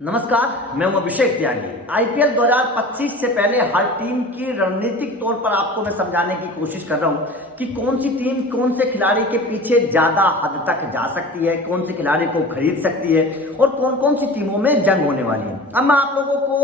नमस्कार, मैं हूं अभिषेक त्यागी। आईपीएल 2025 से पहले हर टीम की रणनीतिक तौर पर आपको मैं समझाने की कोशिश कर रहा हूं कि कौन सी टीम कौन से खिलाड़ी के पीछे ज्यादा हद तक जा सकती है, कौन से खिलाड़ी को खरीद सकती है और कौन कौन सी टीमों में जंग होने वाली है। अब मैं आप लोगों को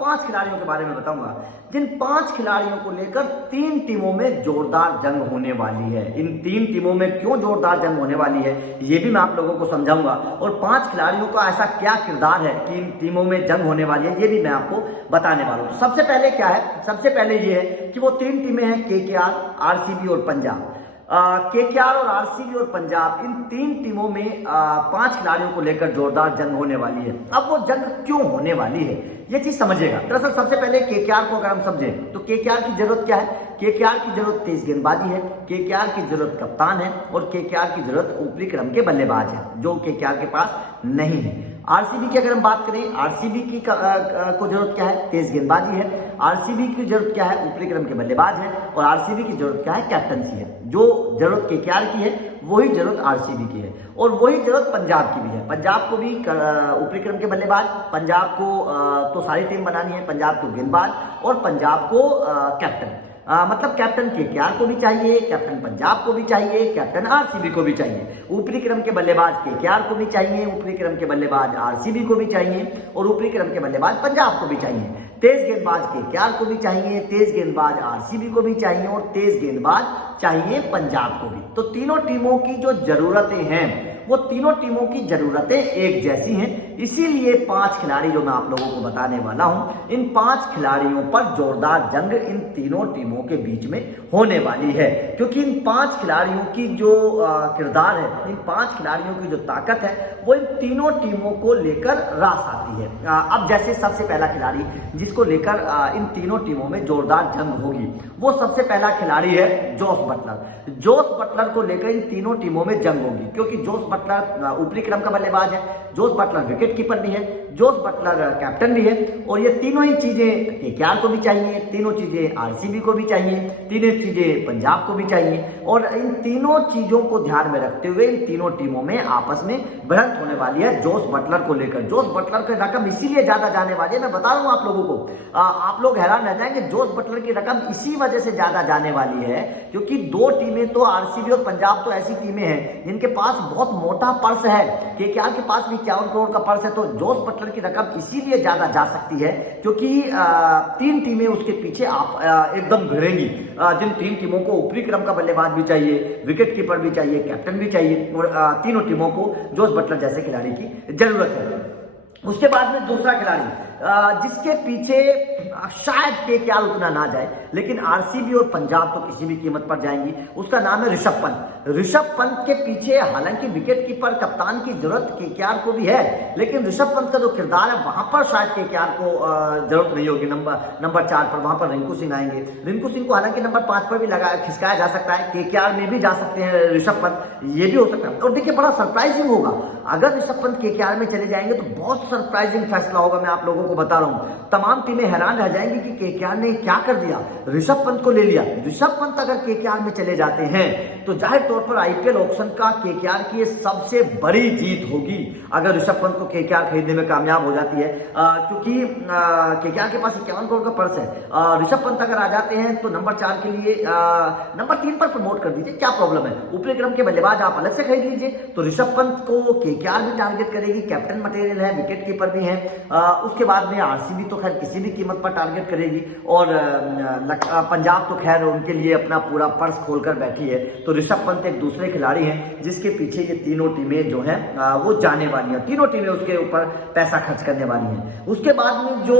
5 खिलाड़ियों के बारे में बताऊंगा, जिन 5 खिलाड़ियों को लेकर 3 टीमों में जोरदार जंग होने वाली है। इन 3 टीमों में क्यों जोरदार जंग होने वाली है ये भी मैं आप लोगों को समझाऊंगा, और 5 खिलाड़ियों का ऐसा क्या किरदार है कि इन टीमों में जंग होने वाली है ये भी मैं आपको बताने वाला हूं। तो सबसे पहले क्या है, सबसे पहले ये है कि वो 3 टीमें हैं केकेआर, आरसीबी और पंजाब। केकेआर और आरसीबी और पंजाब, इन 3 टीमों में 5 खिलाड़ियों को लेकर जोरदार जंग होने वाली है। अब वो जंग क्यों होने वाली है ये चीज समझिएगा। दरअसल सबसे पहले केकेआर को अगर हम समझें तो केकेआर की जरूरत क्या है? केकेआर की जरूरत तेज गेंदबाजी है, केकेआर की जरूरत कप्तान है और केकेआर की जरूरत ऊपरी क्रम के बल्लेबाज है, जो केकेआर के पास नहीं है। आरसीबी की अगर हम बात करें, आरसीबी की को जरूरत क्या है? तेज गेंदबाजी है। आरसीबी की जरूरत क्या है? ऊपरी क्रम के बल्लेबाज है। और आरसीबी की जरूरत क्या है? कैप्टनसी है। जो जरूरत केकेआर की है वही जरूरत आरसीबी की है, और वही जरूरत पंजाब की भी है। पंजाब को भी ऊपरी क्रम के बल्लेबाज, पंजाब को तो सारी टीम बनानी है, पंजाब को गेंदबाज और पंजाब को कैप्टन। मतलब कैप्टन केकेआर को भी चाहिए, कैप्टन पंजाब को भी चाहिए, कैप्टन आरसीबी को भी चाहिए। ऊपरी क्रम के बल्लेबाज केकेआर को भी चाहिए, ऊपरी क्रम के बल्लेबाज आरसीबी को भी चाहिए और ऊपरी क्रम के बल्लेबाज पंजाब को भी चाहिए। तेज गेंदबाज केकेआर को भी चाहिए, तेज गेंदबाज आरसीबी को भी चाहिए और तेज गेंदबाज चाहिए पंजाब को भी। तो तीनों टीमों की जो जरूरतें हैं वो तीनों टीमों की जरूरतें एक जैसी हैं। इसीलिए 5 खिलाड़ी जो मैं आप लोगों को बताने वाला हूं, इन 5 खिलाड़ियों पर जोरदार जंग इन तीनों टीमों के बीच में होने वाली है, क्योंकि इन 5 खिलाड़ियों की जो किरदार है, इन 5 खिलाड़ियों की जो ताकत है वो इन तीनों टीमों को लेकर रास आती है। अब जैसे सबसे पहला खिलाड़ी जिसको लेकर इन तीनों टीमों में जोरदार जंग होगी, वो सबसे पहला खिलाड़ी है जोस बटलर। जोस बटलर को लेकर इन तीनों टीमों में जंग होगी, क्योंकि जोस बटलर ऊपरी क्रम का बल्लेबाज है, जोस बटलर विकेट कीपर भी है, जोस बटलर कैप्टन भी है, और ये तीनों ही चीजें केकेआर को भी चाहिए, तीनों चीजें आरसीबी को भी चाहिए, तीनों चीजें पंजाब को भी चाहिए। और इन तीनों चीजों को ध्यान में रखते हुए इन तीनों टीमों में आपस में भिड़ंत होने वाली है जोस बटलर को लेकर। जोस बटलर की रकम इसीलिए ज्यादा जाने वाली है, मैं बता रहा हूं आप लोगों को, आप लोग हैरान रह जाएंगे। जोस बटलर की रकम इसी वजह से ज्यादा जाने वाली है क्योंकि 2 टीमें तो आरसीबी और पंजाब तो ऐसी टीमें हैं जिनके पास बहुत मोटा पर्स है। केकेआर के पास भी 51 करोड़ का पर्स है, तो जोस बटलर की रकम इसीलिए ज्यादा जा सकती है क्योंकि 3 टीमें उसके पीछे आप एकदम भिड़ेंगी। जिन 3 टीमों को ऊपरी क्रम का बल्लेबाज भी चाहिए, विकेट कीपर भी चाहिए, कैप्टन भी चाहिए, और तीनों टीमों को जोस बटलर जैसे खिलाड़ी की जरूरत है। उसके बाद में दूसरा खिलाड़ी जिसके पीछे शायद केकेआर उतना ना जाए, लेकिन आरसीबी और पंजाब तो किसी भी कीमत पर जाएंगी, उसका नाम है ऋषभ पंत। ऋषभ पंत के पीछे हालांकि विकेट कीपर कप्तान की जरूरत केकेआर को भी है, लेकिन ऋषभ पंत का जो किरदार है वहां पर शायद केकेआर को जरूरत नहीं होगी। नंबर 4 पर वहां पर रिंकू सिंह आएंगे। रिंकू सिंह को हालांकि नंबर 5 पर भी खिसकाया जा सकता है, केकेआर में भी जा सकते हैं ऋषभ पंत, ये भी हो सकता है। और देखिए बड़ा सरप्राइजिंग होगा अगर ऋषभ पंत केकेआर में चले जाएंगे, तो बहुत सरप्राइजिंग फैसला होगा। मैं आप लोगों को बता रहा हूं, तमाम टीमें हैरान रह जाएंगी कि केकेआर ने क्या कर दिया, ऋषभ पंत को ले लिया। ऋषभ पंत अगर केकेआर में चले जाते हैं तो जाहिर तौर पर आईपीएल ऑक्शन का केकेआर की सबसे बड़ी जीत होगी अगर ऋषभ पंत को केकेआर खरीदने में कामयाब हो जाती है, क्योंकि केकेआर के पास 51 करोड़ का पर्स है। ऋषभ पंत अगर आ जाते हैं तो नंबर 4 के लिए नंबर 3 पर प्रमोट कर दीजिए, क्या प्रॉब्लम है? ऊपरी क्रम के बल्लेबाज आप अलग से खरीद लीजिए। तो ऋषभ पंत को केकेआर भी टारगेट करेगी, कैप्टन मटेरियल है, विकेट कीपर भी है। उसके बाद में आरसीबी तो खैर किसी भी कीमत पर टारगेट करेगी, और पंजाब तो खैर उनके लिए अपना पूरा पर्स खोलकर बैठी है। तो ऋषभ पंत एक दूसरे खिलाड़ी हैं जिसके पीछे ये तीनों टीमें जो हैं वो जाने वाली हैं, तीनों टीमें उसके ऊपर पैसा खर्च करने वाली हैं। उसके बाद में जो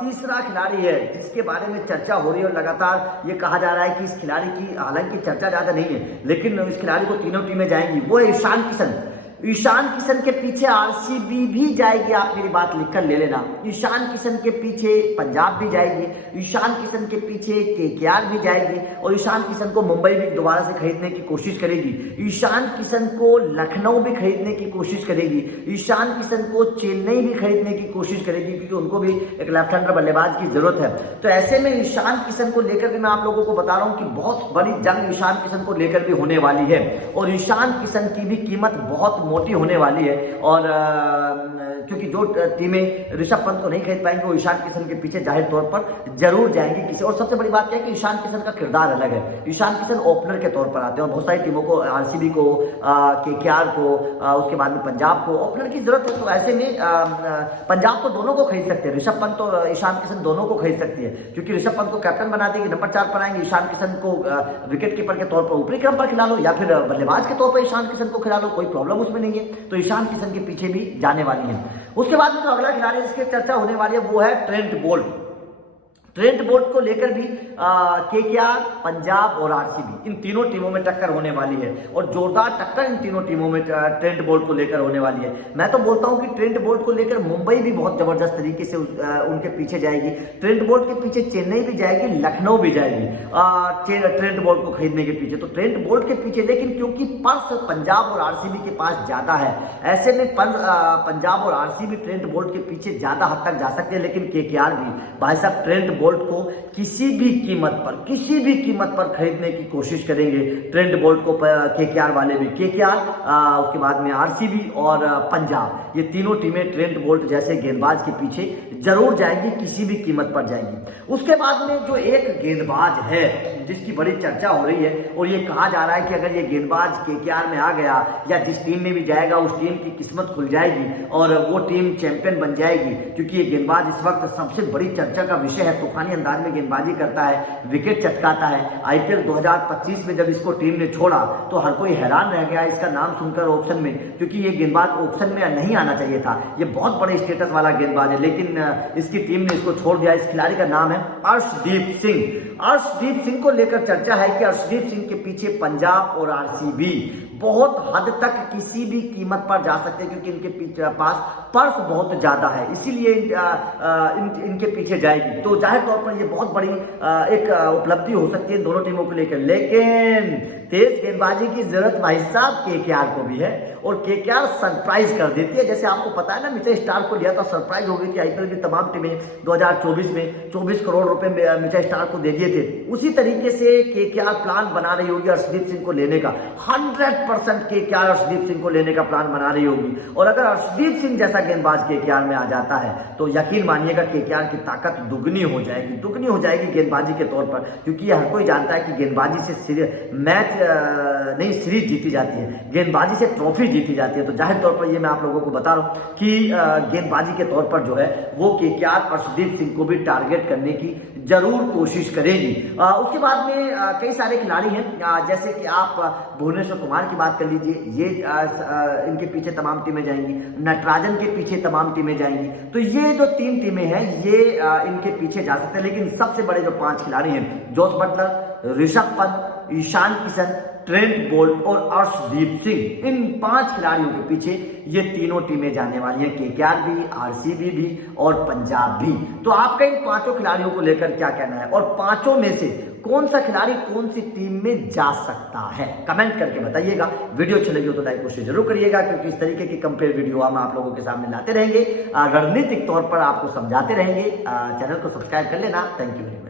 तीसरा खिलाड़ी है जिसके बारे में चर्चा हो रही है, और लगातार ये कहा जा रहा है कि इस खिलाड़ी की हालांकि चर्चा ज्यादा नहीं है, लेकिन इस खिलाड़ी को तीनों टीमें जाएंगी, वो है ईशान किशन। ईशान किशन के पीछे आरसीबी भी जाएगी, आप मेरी बात लिखकर ले लेना। ईशान किशन के पीछे पंजाब भी जाएगी, ईशान किशन के पीछे केकेआर भी जाएगी, और ईशान किशन को मुंबई भी दोबारा से खरीदने की कोशिश करेगी। ईशान किशन को लखनऊ भी खरीदने की कोशिश करेगी, ईशान किशन को चेन्नई भी खरीदने की कोशिश करेगी, क्योंकि उनको भी एक लेफ्ट हैंडर बल्लेबाज की जरूरत है। तो ऐसे में ईशान किशन को लेकर भी मैं आप लोगों को बता रहा हूं कि बहुत बड़ी जंग ईशान किशन को लेकर भी होने वाली है, और ईशान किशन की भी कीमत बहुत मोटी होने वाली है। और क्योंकि जो टीमें ऋषभ पंत को नहीं खरीद पाएंगे वो ईशान किशन के पीछे जाहिर तौर पर जरूर जाएंगी किसी। और सबसे बड़ी बात यह है कि ईशान किशन का किरदार अलग है। ईशान किशन ओपनर के तौर पर आते हैं और बहुत सारी टीमों को, आरसीबी को, केकेआर को, उसके बाद में पंजाब को ओपनर की जरूरत है। तो ऐसे में पंजाब तो दोनों को खरीद सकते हैं, ऋषभ पंत और ईशान किशन दोनों को खरीद सकती है, क्योंकि ऋषभ पंत को कैप्टन बना देगी, नंबर 4 पर आएंगे, ईशान किशन को विकेट कीपर के तौर पर ऊपरी क्रम पर खिला लो या फिर बल्लेबाज के तौर पर ईशान किशन को खिला लो, कोई प्रॉब्लम उसमें नहीं है। तो ईशान किशन के पीछे भी जाने वाली है। उसके बाद में जो अगला खिलाड़ी जिसकी चर्चा होने वाली है वो है ट्रेंट बोल्ट। ट्रेंट बोल्ट को लेकर भी केकेआर, पंजाब और आरसीबी इन तीनों टीमों में टक्कर होने वाली है और जोरदार टक्कर इन तीनों टीमों में ट्रेंट बोल्ट को लेकर होने वाली है। मैं तो बोलता हूं कि ट्रेंट बोल्ट को लेकर मुंबई भी बहुत जबरदस्त तरीके से उनके पीछे जाएगी। ट्रेंट बोल्ट के पीछे चेन्नई भी जाएगी, लखनऊ भी जाएगी ट्रेंट बोल्ट को खरीदने के पीछे। तो ट्रेंट बोल्ट के पीछे, लेकिन क्योंकि पर्स पंजाब और आरसीबी के पास ज्यादा है, ऐसे में पंजाब और आरसीबी ट्रेंट बोल्ट के पीछे ज्यादा हद तक जा सकते हैं। लेकिन केकेआर भी भाई साहब ट्रेंट बोल्ट को किसी भी कीमत पर खरीदने की कोशिश करेंगे। ट्रेंट बोल्ट को केकेआर वाले भी, केकेआर उसके बाद में आरसीबी और पंजाब, ये तीनों टीमें ट्रेंट बोल्ट जैसे गेंदबाज के पीछे जरूर जाएंगी, किसी भी कीमत पर जाएंगी। उसके बाद में जो एक गेंदबाज है जिसकी बड़ी चर्चा हो रही है और ये कहा जा रहा है कि अगर ये गेंदबाज केकेआर में आ गया या जिस टीम में भी जाएगा उस टीम की किस्मत खुल जाएगी और वो टीम चैंपियन बन जाएगी, क्योंकि ये गेंदबाज इस वक्त सबसे बड़ी चर्चा का विषय है। तूफानी अंदाज में गेंदबाजी करता है, विकेट चटकाता है। आईपीएल 2025 में जब इसको टीम ने छोड़ा तो हर कोई हैरान रह गया इसका नाम सुनकर ऑप्शन में, क्योंकि ये गेंदबाज ऑप्शन में नहीं आना चाहिए था। ये बहुत बड़े स्टेटस वाला गेंदबाज है, लेकिन इसकी टीम ने इसको छोड़ दिया। इस खिलाड़ी का नाम है अर्शदीप सिंह। अर्शदीप सिंह को लेकर चर्चा है कि अर्शदीप सिंह के पीछे पंजाब और आरसीबी बहुत हद तक किसी भी कीमत पर जा सकते हैं, क्योंकि इनके पास पर्स बहुत ज्यादा है, इसीलिए इनके पीछे जाएगी। तो जाहिर तौर पर ये बहुत बड़ी एक उपलब्धि हो सकती है दोनों टीमों को लेकर। लेकिन तेज गेंदबाजी की जरूरत भाई साहब केकेआर को भी है और केकेआर सरप्राइज कर देती है। जैसे आपको पता है ना, मिचेल स्टार्क को लिया था, सरप्राइज हो गई थी। आईपीएल की तमाम टीमें 2024 में 24 करोड़ रुपए मिचेल स्टार्क को दे दिए थे। उसी तरीके से केकेआर प्लान बना रही होगी अर्शदीप सिंह को लेने का। 100% केकेआर अर्शदीप सिंह को लेने का प्लान बना रही होगी। और अगर अर्शदीप सिंह जैसा गेंदबाज केकेआर में आ जाता है तो यकीन मानिएगा केकेआर की ताकत दुगनी हो जाएगी गेंदबाजी के तौर पर, क्योंकि हर कोई जानता है कि गेंदबाजी से मैच नहीं सीरीज जीती जाती है, गेंदबाजी से ट्रॉफी जीती जाती है। तो जाहिर तौर पर ये मैं आप लोगों को बता रहा हूं कि गेंदबाजी के तौर पर जो है वो केकेआर अर्शदीप सिंह को भी टारगेट करने की जरूर कोशिश करेगी। उसके बाद में कई सारे खिलाड़ी हैं, जैसे कि आप भुवनेश्वर कुमार की बात कर लीजिए, ये इनके पीछे तमाम टीमें जाएंगी। नटराजन के पीछे तमाम टीमें जाएंगी। तो ये जो 3 टीमें हैं ये इनके पीछे जा सकते हैं। लेकिन सबसे बड़े जो 5 खिलाड़ी हैं, Jos Buttler, Rishabh Pant, Ishan Kishan, Trent Boult और अर्शदीप सिंह, इन 5 खिलाड़ियों के पीछे ये तीनों टीमें जाने वाली हैं, केकेआर भी, आरसीबी भी और पंजाब भी। तो आपका इन 5 खिलाड़ियों को लेकर क्या कहना है और 5 में से कौन सा खिलाड़ी कौन सी टीम में जा सकता है, कमेंट करके बताइएगा। वीडियो अच्छी लगी हो तो लाइक और शेयर जरूर करिएगा, क्योंकि इस तरीके की कंपेयर वीडियो हम आप लोगों के सामने लाते रहेंगे, रणनीतिक तौर पर आपको समझाते रहेंगे। चैनल को सब्सक्राइब कर लेना। Thank you.